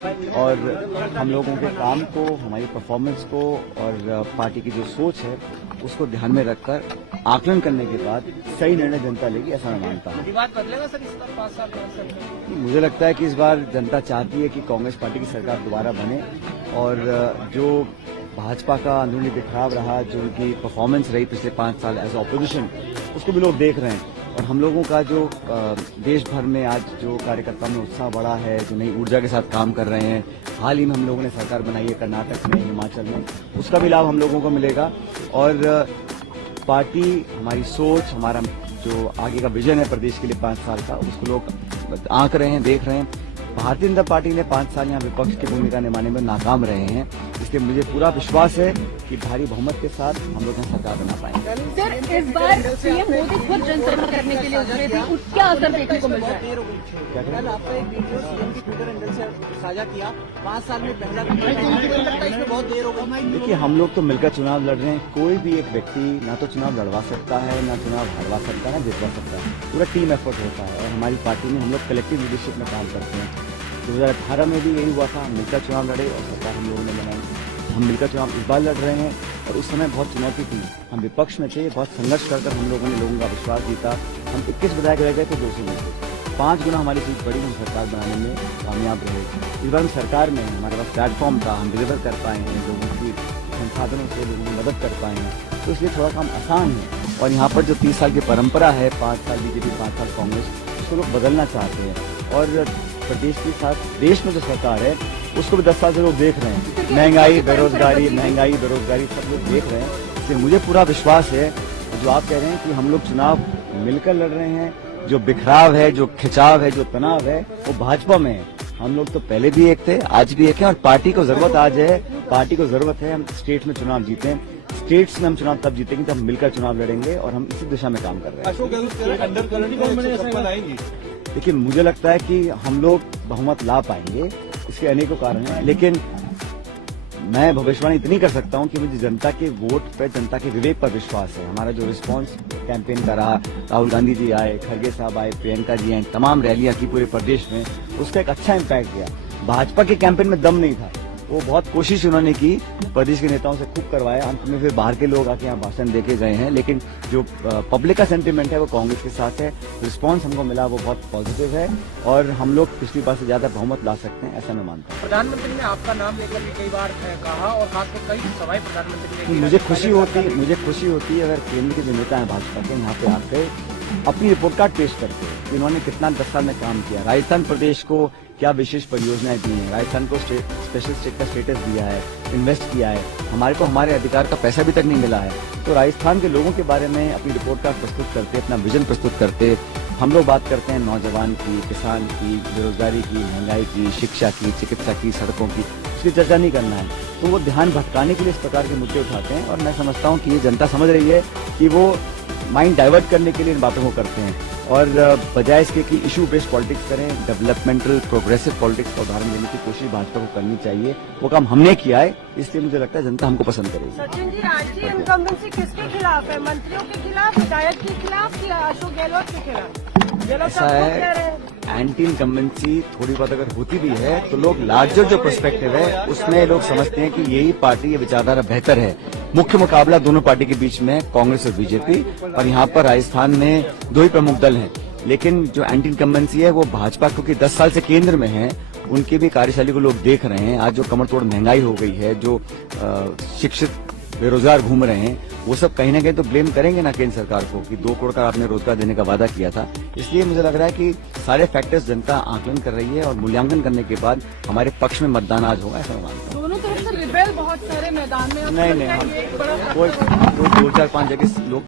और हम लोगों के काम को, हमारी परफॉर्मेंस को और पार्टी की जो सोच है उसको ध्यान में रखकर आकलन करने के बाद सही निर्णय जनता लेगी, ऐसा मैं मानता हूँ। विवाद बदलेगा सर इस बार 5 साल में? मुझे लगता है कि इस बार जनता चाहती है कि कांग्रेस पार्टी की सरकार दोबारा बने और जो भाजपा का अंदरूनी बिखराव रहा, जो उनकी परफॉर्मेंस रही पिछले 5 साल एज ऑपोजिशन, उसको भी लोग देख रहे हैं। और हम लोगों का जो देश भर में आज जो कार्यकर्ताओं में उत्साह बढ़ा है, जो नई ऊर्जा के साथ काम कर रहे हैं, हाल ही में हम लोगों ने सरकार बनाई है कर्नाटक में, हिमाचल में, उसका भी लाभ हम लोगों को मिलेगा। और पार्टी, हमारी सोच, हमारा जो आगे का विजन है प्रदेश के लिए 5 साल का, उसको लोग आंक रहे हैं, देख रहे हैं। भारतीय जनता पार्टी ने 5 साल यहाँ विपक्ष की भूमिका निभाने में नाकाम रहे हैं, इसलिए मुझे पूरा विश्वास है कि भारी बहुमत के साथ हम लोग यहाँ सरकार बना पाएंगे। सर, इस बार सीएम मोदी खुद जनसभा करने के लिए उतरे थे, क्या असर देखने को मिला? कल आपने एक वीडियो सीएम की ट्विटर हैंडल से साझा किया, 5 साल में पहला लगता है इसमें बहुत देर हो गई। देखिए, हम लोग तो मिलकर चुनाव लड़ रहे हैं। कोई भी एक व्यक्ति ना तो चुनाव लड़वा सकता है, ना चुनाव हरवा सकता है, ना जितवा सकता है। पूरा टीम एफर्ट होता है और हमारी पार्टी में हम लोग कलेक्टिव लीडरशिप में काम करते हैं। 2018 में भी यही हुआ था, हम मिलकर चुनाव लड़े और सरकार हम लोगों ने बनाई। हम मिलकर चुनाव इस बार लड़ रहे हैं और उस समय बहुत चुनौती थी, हम विपक्ष में थे, बहुत संघर्ष कर हम लोगों ने लोगों का विश्वास जीता। हम 21 विधायक रह गए थे 200 में से, 5 गुना हमारी सीट बड़ी, हम सरकार बनाने में कामयाब रहे। इस बार हम सरकार में, हमारे पास प्लेटफॉर्म था, हम डिलीवर कर पाए हैं, लोगों की संसाधनों से लोगों की मदद कर पाए हैं, तो इसलिए थोड़ा काम आसान है। और यहाँ पर जो 30 साल की परंपरा है, 5 साल बीजेपी, 5 साल कांग्रेस, उसको लोग बदलना चाहते हैं। और प्रदेश के साथ देश में जो सरकार है उसको भी 10 साल से लोग देख रहे हैं। महंगाई, बेरोजगारी सब लोग देख रहे हैं, इसलिए मुझे पूरा विश्वास है। जो आप कह रहे हैं कि हम लोग चुनाव मिलकर लड़ रहे हैं, जो बिखराव है, जो खिंचाव है, जो तनाव है, वो भाजपा में है। हम लोग तो पहले भी एक थे, आज भी एक हैं, और पार्टी को जरूरत आज है, पार्टी को जरूरत है हम स्टेट में चुनाव जीतें। स्टेट्स में हम चुनाव तब जीतेंगे जब हम मिलकर चुनाव लड़ेंगे, और हम इसी दिशा में काम कर रहे हैं। देखिए, मुझे लगता है कि हम लोग बहुमत ला पाएंगे, इसके अनेकों कारण हैं, लेकिन मैं भविष्यवाणी इतनी कर सकता हूं कि मुझे जनता के वोट पर, जनता के विवेक पर विश्वास है। हमारा जो रिस्पांस कैंपेन का रहा, राहुल गांधी जी आए, खड़गे साहब आए, प्रियंका जी आए, तमाम रैलियां की पूरे प्रदेश में, उसका एक अच्छा इम्पैक्ट गया। भाजपा के कैंपेन में दम नहीं था, वो बहुत कोशिश उन्होंने की, प्रदेश के नेताओं से खूब करवाया, अंत में फिर बाहर के लोग आके यहाँ भाषण देके गए हैं, लेकिन जो पब्लिक का सेंटीमेंट है वो कांग्रेस के साथ है। रिस्पांस हमको मिला वो बहुत पॉजिटिव है, और हम लोग पिछली बार से ज्यादा बहुमत ला सकते हैं, ऐसा मैं मानता हूँ। प्रधानमंत्री ने आपका नाम लेकर भी कई बार कहा, और खासकर कई सभाएं प्रधानमंत्री ने। मुझे खुशी होती है अगर केंद्र के जो नेता है भाजपा के, यहाँ पे आके अपनी रिपोर्ट कार्ड पेश करते हैं कि उन्होंने कितना 10 साल में काम किया, राजस्थान प्रदेश को क्या विशेष परियोजनाएं दी हैं, राजस्थान को स्पेशल स्टेट का स्टेटस दिया है, इन्वेस्ट किया है, हमारे अधिकार का पैसा भी तक नहीं मिला है। तो राजस्थान के लोगों के बारे में अपनी रिपोर्ट कार्ड प्रस्तुत करते, अपना विजन प्रस्तुत करते। हम लोग बात करते हैं नौजवान की, किसान की, बेरोजगारी की, महंगाई की, शिक्षा की, चिकित्सा की, सड़कों की, उसकी चर्चा नहीं करना है। तो वो ध्यान भटकाने के लिए इस प्रकार के मुद्दे उठाते हैं, और मैं समझता हूँ कि ये जनता समझ रही है कि वो माइंड डाइवर्ट करने के लिए इन बातों को करते हैं, और बजाय इसके कि इशू बेस्ड पॉलिटिक्स करें, डेवलपमेंटल प्रोग्रेसिव पॉलिटिक्स का उदाहरण देने की कोशिश भाजपा को करनी चाहिए। वो काम हमने किया है, इसलिए मुझे लगता है जनता हमको पसंद करेगी। सचिन जी, एंटी इनकम्बेंसी किसके खिलाफ है? मंत्रियों के खिलाफ, विधायक के खिलाफ, या अशोक गहलोत के खिलाफ? ऐसा है, एंटी इनकम्बेंसी थोड़ी बात अगर होती भी है तो लोग लार्जर जो पर्सपेक्टिव है उसमें लोग समझते हैं कि यही पार्टी, ये विचारधारा बेहतर है। मुख्य मुकाबला दोनों पार्टी के बीच में कांग्रेस और बीजेपी, और यहाँ पर राजस्थान में 2 ही प्रमुख दल हैं। लेकिन जो एंटी इनकम्बेंसी है वो भाजपा, क्योंकि 10 साल से केंद्र में है, उनकी भी कार्यशैली को लोग देख रहे हैं। आज जो कमर तोड़ महंगाई हो गई है, जो शिक्षित बेरोजगार घूम रहे हैं, वो सब कहीं ना कहीं तो ब्लेम करेंगे ना केंद्र सरकार को कि 2 करोड़ का आपने रोजगार देने का वादा किया था। इसलिए मुझे लग रहा है कि सारे फैक्टर्स जनता आकलन कर रही है, और मूल्यांकन करने के बाद हमारे पक्ष में मतदान आज होगा, ऐसा मैं मानता हूँ। दोनों तरफ से रिबेल बहुत सारे मैदान में, नहीं, हम कोई 2, 4, 5 जगह लोग